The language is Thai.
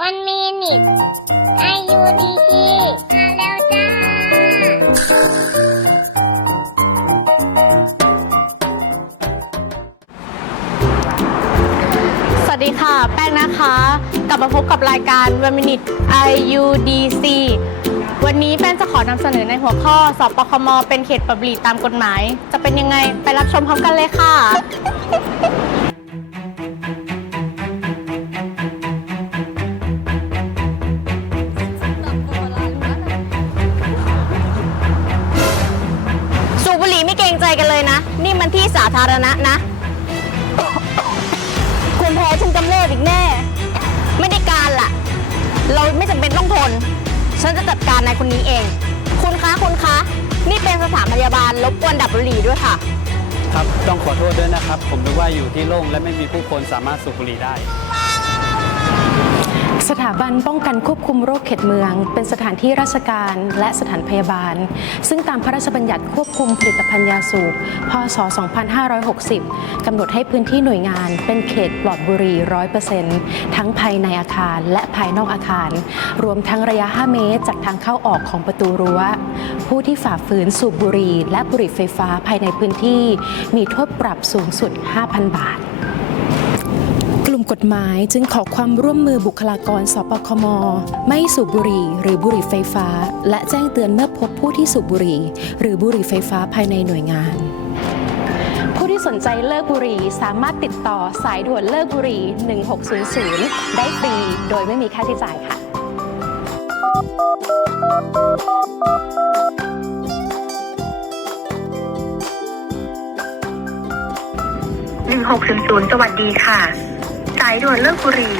วันมินิทอายุดีมาแล้วจ้า สวัสดีค่ะ แป้งนะคะ กลับมาพบกับรายการ One Minute IUDC วันนี้แป้งจะขอนำเสนอในหัวข้อสอบปคมเป็นเขตปรับปรีตามกฎหมาย จะเป็นยังไงไปรับชมพร้อมกันเลยค่ะ เกรงใจกันเลยนะ นี่มันที่สาธารณะนะ คุณแพ้ฉันกำเริบอีกแน่ ไม่ได้การล่ะ เราไม่จำเป็นต้องทน ฉันจะจัดการนายคนนี้เอง คุณคะคุณคะ นี่เป็นสถานพยาบาลรบกวนดับบุหรี่ด้วยค่ะ ครับ ต้องขอโทษด้วยนะครับ ผมนึกว่าอยู่ที่โล่งและไม่มีผู้คนสามารถสูบบุหรี่ได้ สถาบันป้องกันควบคุมโรคเขตเมือง เป็นสถานที่ราชการและสถานพยาบาล ซึ่งตามพระราชบัญญัติควบคุมผลิตภัณฑ์ยาสูบ พศ 2560 กำหนดให้พื้นที่หน่วยงานเป็นเขตปลอดบุหรี่ 100%ทั้งภายในอาคารและภายนอกอาคาร รวมทั้งระยะ 5 เมตร จากทางเข้าออกของประตูรั้ว ผู้ที่ฝ่าฝืนสูบบุหรี่และบุหรี่ไฟฟ้าภายในพื้นที่ มีโทษปรับสูงสุด 5,000 บาท กฎหมายจึงขอความร่วมมือบุคลากรสปคม ไม่สูบบุหรี่หรือบุหรี่ไฟฟ้า และแจ้งเตือนเมื่อพบผู้ที่สูบบุหรี่ หรือบุหรี่ไฟฟ้าภายในหน่วยงานผู้ที่สนใจเลิกบุหรี่สามารถติดต่อสายด่วนเลิกบุหรี่ 1600 ได้ฟรีโดยไม่มีค่าใช้จ่ายค่ะ 1600 สวัสดีค่ะ สายด่วนเลิกบุหรี่